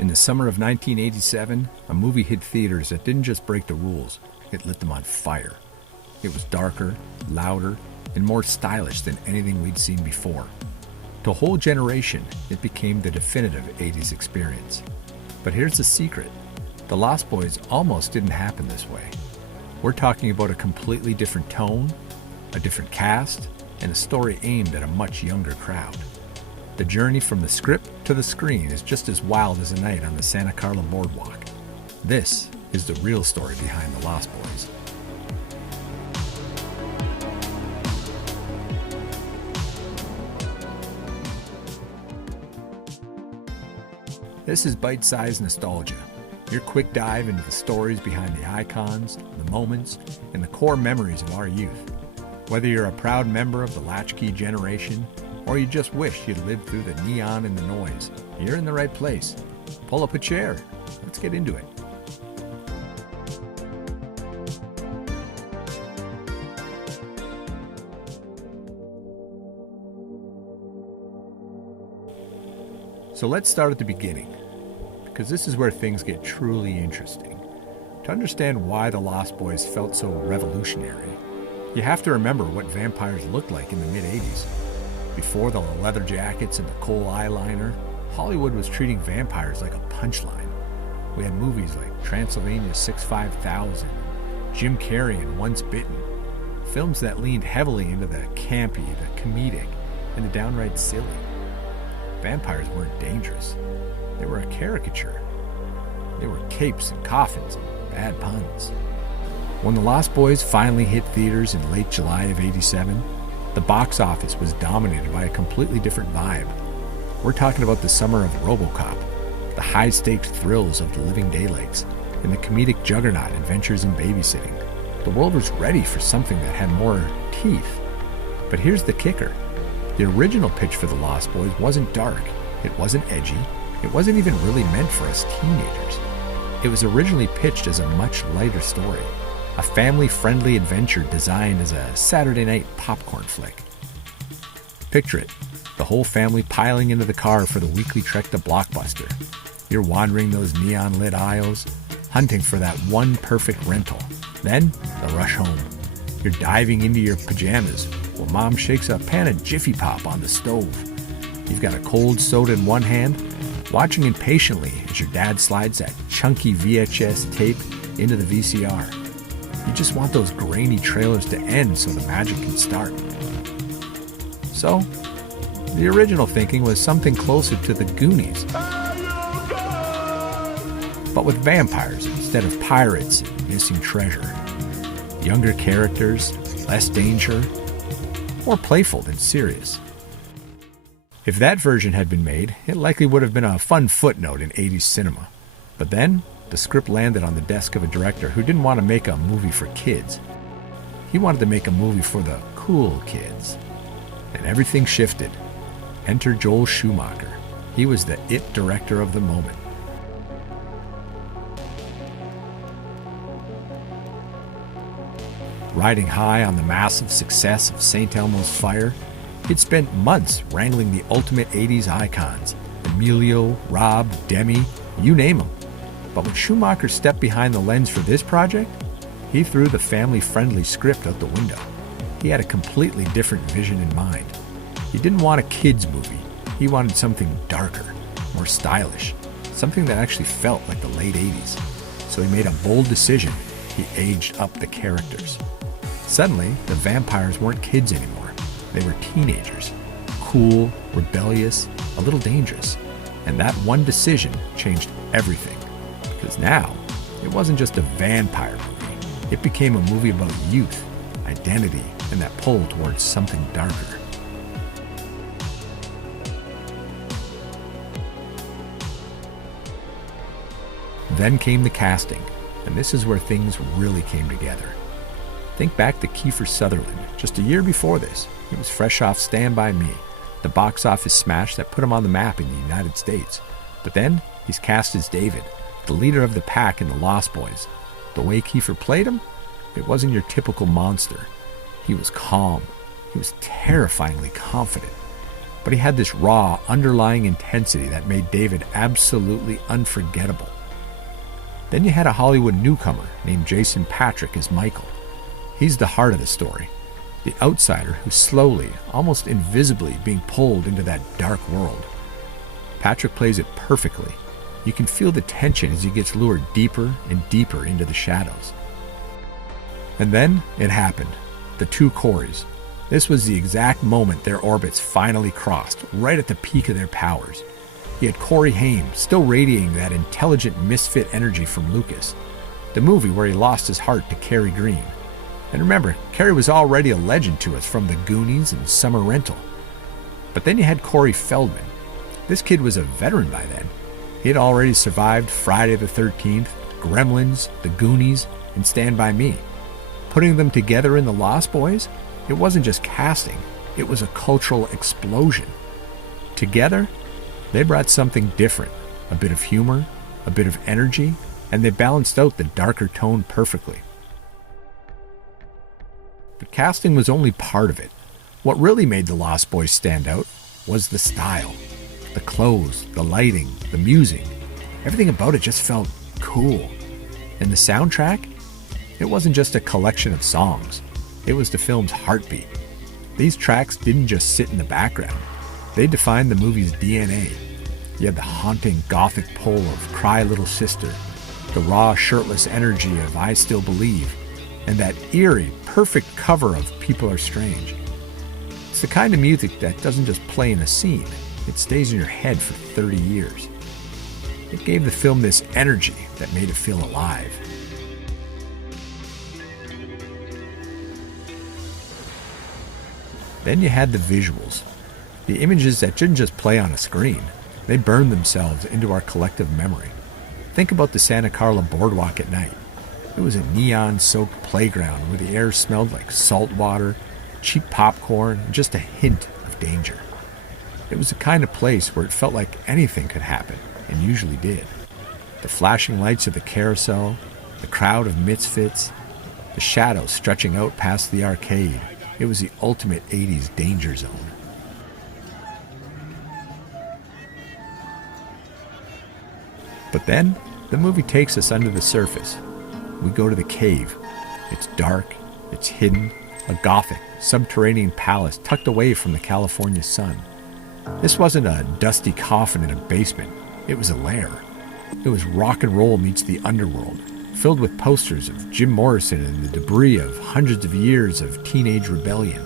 In the summer of 1987, a movie hit theaters that didn't just break the rules, it lit them on fire. It was darker, louder, and more stylish than anything we'd seen before. To a whole generation, it became the definitive 80s experience. But here's the secret. The Lost Boys almost didn't happen this way. We're talking about a completely different tone, a different cast, and a story aimed at a much younger crowd. The journey from the script to the screen is just as wild as a night on the Santa Carla boardwalk. This is the real story behind The Lost Boys. This is bite-sized nostalgia, your quick dive into the stories behind the icons, the moments, and the core memories of our youth. Whether you're a proud member of the latchkey generation, or you just wish you'd lived through the neon and the noise, you're in the right place. Pull up a chair. Let's get into it. So let's start at the beginning, because this is where things get truly interesting. To understand why the Lost Boys felt so revolutionary, you have to remember what vampires looked like in the mid-80s. Before the leather jackets and the kohl eyeliner, Hollywood was treating vampires like a punchline. We had movies like Transylvania 65000, Jim Carrey and Once Bitten, films that leaned heavily into the campy, the comedic, and the downright silly. Vampires weren't dangerous. They were a caricature. They were capes and coffins and bad puns. When The Lost Boys finally hit theaters in late July of '87, the box office was dominated by a completely different vibe. We're talking about the summer of RoboCop, the high-stakes thrills of The Living Daylights, and the comedic juggernaut Adventures in Babysitting. The world was ready for something that had more teeth. But here's the kicker. The original pitch for The Lost Boys wasn't dark, it wasn't edgy, it wasn't even really meant for us teenagers. It was originally pitched as a much lighter story, a family-friendly adventure designed as a Saturday night popcorn flick. Picture it, the whole family piling into the car for the weekly trek to Blockbuster. You're wandering those neon-lit aisles, hunting for that one perfect rental. Then, the rush home. You're diving into your pajamas while Mom shakes a pan of Jiffy Pop on the stove. You've got a cold soda in one hand, watching impatiently as your dad slides that chunky VHS tape into the VCR. You just want those grainy trailers to end so the magic can start. So, the original thinking was something closer to the Goonies, but with vampires instead of pirates and missing treasure. Younger characters, less danger, more playful than serious. If that version had been made, it likely would have been a fun footnote in 80s cinema. But then, the script landed on the desk of a director who didn't want to make a movie for kids. He wanted to make a movie for the cool kids. And everything shifted. Enter Joel Schumacher. He was the it director of the moment. Riding high on the massive success of St. Elmo's Fire, he'd spent months wrangling the ultimate 80s icons. Emilio, Rob, Demi, you name them. But when Schumacher stepped behind the lens for this project, he threw the family-friendly script out the window. He had a completely different vision in mind. He didn't want a kids' movie. He wanted something darker, more stylish, something that actually felt like the late 80s. So he made a bold decision. He aged up the characters. Suddenly, the vampires weren't kids anymore. They were teenagers. Cool, rebellious, a little dangerous. And that one decision changed everything. Because now, it wasn't just a vampire movie. It became a movie about youth, identity, and that pull towards something darker. Then came the casting, and this is where things really came together. Think back to Kiefer Sutherland, just a year before this. He was fresh off Stand By Me, the box office smash that put him on the map in the United States. But then, he's cast as David, the leader of the pack in The Lost Boys. The way Kiefer played him, it wasn't your typical monster. He was calm. He was terrifyingly confident. but he had this raw, underlying intensity that made David absolutely unforgettable. Then you had a Hollywood newcomer named Jason Patric as Michael. He's the heart of the story, the outsider who's slowly, almost invisibly, being pulled into that dark world. Patrick plays it perfectly. You can feel the tension as he gets lured deeper and deeper into the shadows. And then it happened. The two Coreys. This was the exact moment their orbits finally crossed, right at the peak of their powers. You had Corey Haim, still radiating that intelligent misfit energy from Lucas, the movie where he lost his heart to Cary Green. And remember, Cary was already a legend to us from the Goonies and Summer Rental. But then you had Corey Feldman. This kid was a veteran by then. He had already survived Friday the 13th, Gremlins, the Goonies, and Stand By Me. Putting them together in The Lost Boys, it wasn't just casting, it was a cultural explosion. Together, they brought something different, a bit of humor, a bit of energy, and they balanced out the darker tone perfectly. But casting was only part of it. What really made The Lost Boys stand out was the style. The clothes, the lighting, the music. Everything about it just felt cool. And the soundtrack? It wasn't just a collection of songs. It was the film's heartbeat. These tracks didn't just sit in the background. They defined the movie's DNA. You had the haunting gothic pull of Cry Little Sister, the raw shirtless energy of I Still Believe, and that eerie, perfect cover of People Are Strange. It's the kind of music that doesn't just play in a scene. It stays in your head for 30 years. It gave the film this energy that made it feel alive. Then you had the visuals, the images that didn't just play on a screen. They burned themselves into our collective memory. Think about the Santa Carla boardwalk at night. It was a neon-soaked playground where the air smelled like salt water, cheap popcorn, and just a hint of danger. It was the kind of place where it felt like anything could happen, and usually did. The flashing lights of the carousel, the crowd of misfits, the shadows stretching out past the arcade. It was the ultimate 80s danger zone. But then, the movie takes us under the surface. We go to the cave. It's dark, it's hidden, a gothic, subterranean palace tucked away from the California sun. This wasn't a dusty coffin in a basement. It was a lair. It was rock and roll meets the underworld, filled with posters of Jim Morrison and the debris of hundreds of years of teenage rebellion.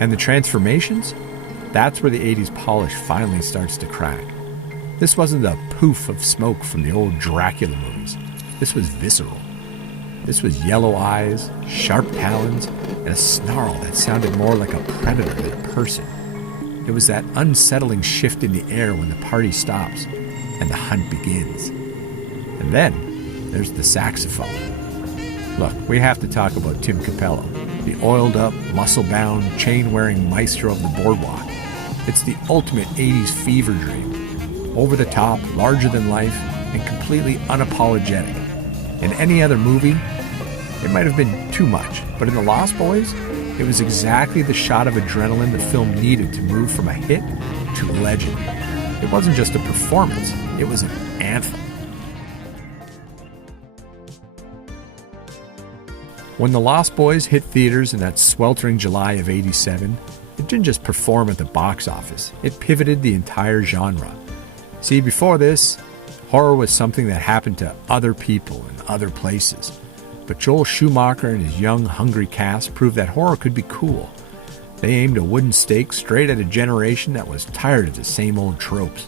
And the transformations? That's where the 80s polish finally starts to crack. This wasn't a poof of smoke from the old Dracula movies. This was visceral. This was yellow eyes, sharp talons, and a snarl that sounded more like a predator than a person. It was that unsettling shift in the air when the party stops and the hunt begins. And then there's the saxophone. Look, we have to talk about Tim Capello, the oiled-up, muscle-bound, chain-wearing maestro of the boardwalk. It's the ultimate 80s fever dream. Over the top, larger than life, and completely unapologetic. In any other movie, it might have been too much, but in The Lost Boys, it was exactly the shot of adrenaline the film needed to move from a hit to legend. It wasn't just a performance, it was an anthem. When The Lost Boys hit theaters in that sweltering July of '87, it didn't just perform at the box office, it pivoted the entire genre. See, before this, horror was something that happened to other people in other places. But Joel Schumacher and his young, hungry cast proved that horror could be cool. They aimed a wooden stake straight at a generation that was tired of the same old tropes.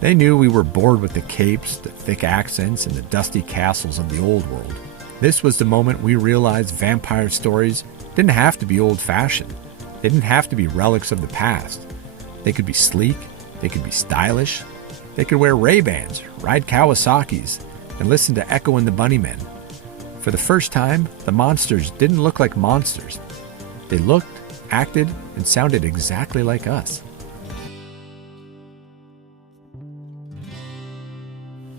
They knew we were bored with the capes, the thick accents, and the dusty castles of the old world. This was the moment we realized vampire stories didn't have to be old-fashioned. They didn't have to be relics of the past. They could be sleek, they could be stylish, they could wear Ray-Bans, ride Kawasaki's, and listen to Echo and the Bunnymen. For the first time, the monsters didn't look like monsters. They looked, acted, and sounded exactly like us.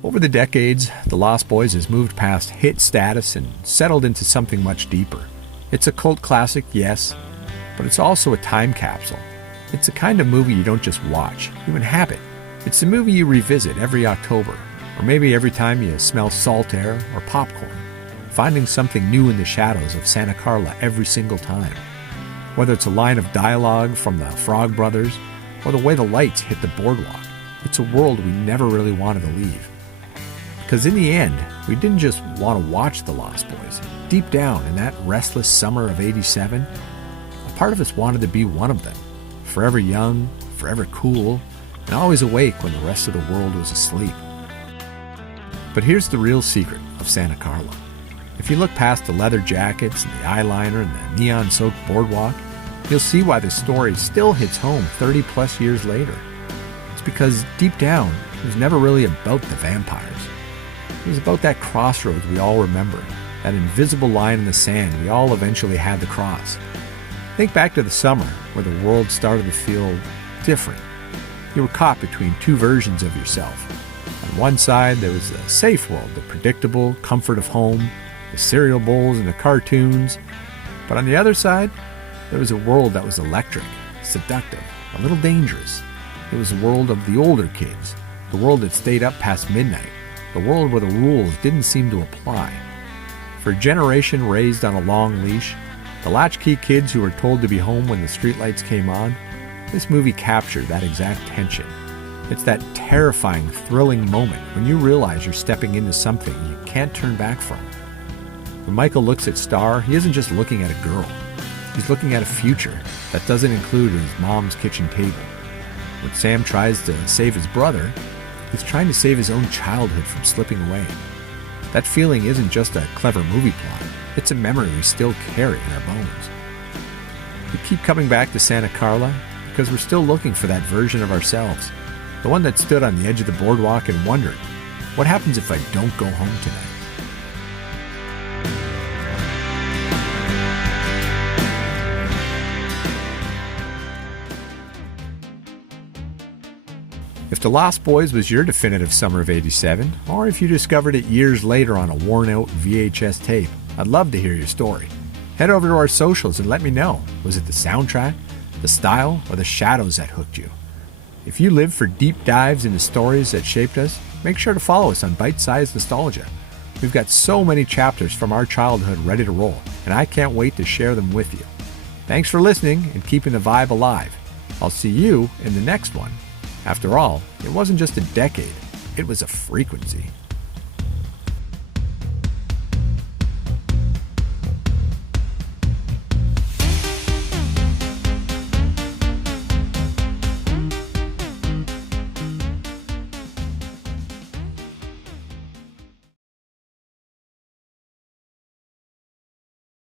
Over the decades, The Lost Boys has moved past hit status and settled into something much deeper. It's a cult classic, yes, but it's also a time capsule. It's the kind of movie you don't just watch, you inhabit. It's the movie you revisit every October, or maybe every time you smell salt air or popcorn, finding something new in the shadows of Santa Carla every single time. Whether it's a line of dialogue from the Frog Brothers, or the way the lights hit the boardwalk, it's a world we never really wanted to leave. Because in the end, we didn't just want to watch The Lost Boys. Deep down in that restless summer of '87, a part of us wanted to be one of them. Forever young, forever cool, and always awake when the rest of the world was asleep. But here's the real secret of Santa Carla. If you look past the leather jackets and the eyeliner and the neon-soaked boardwalk, you'll see why the story still hits home 30 plus years later. It's because deep down, it was never really about the vampires. It was about that crossroads we all remember, that invisible line in the sand we all eventually had to cross. Think back to the summer where the world started to feel different. You were caught between two versions of yourself. On one side, there was the safe world, the predictable comfort of home, the cereal bowls and the cartoons. But on the other side, there was a world that was electric, seductive, a little dangerous. It was the world of the older kids, the world that stayed up past midnight, the world where the rules didn't seem to apply. For a generation raised on a long leash, the latchkey kids who were told to be home when the streetlights came on, this movie captured that exact tension. It's that terrifying, thrilling moment when you realize you're stepping into something you can't turn back from. When Michael looks at Star, he isn't just looking at a girl. He's looking at a future that doesn't include his mom's kitchen table. When Sam tries to save his brother, he's trying to save his own childhood from slipping away. That feeling isn't just a clever movie plot. It's a memory we still carry in our bones. We keep coming back to Santa Carla because we're still looking for that version of ourselves, the one that stood on the edge of the boardwalk and wondered, what happens if I don't go home tonight? If The Lost Boys was your definitive summer of '87, or if you discovered it years later on a worn-out VHS tape, I'd love to hear your story. Head over to our socials and let me know. Was it the soundtrack, the style, or the shadows that hooked you? If you live for deep dives into stories that shaped us, make sure to follow us on Bite-Sized Nostalgia. We've got so many chapters from our childhood ready to roll, and I can't wait to share them with you. Thanks for listening and keeping the vibe alive. I'll see you in the next one. After all, it wasn't just a decade, it was a frequency.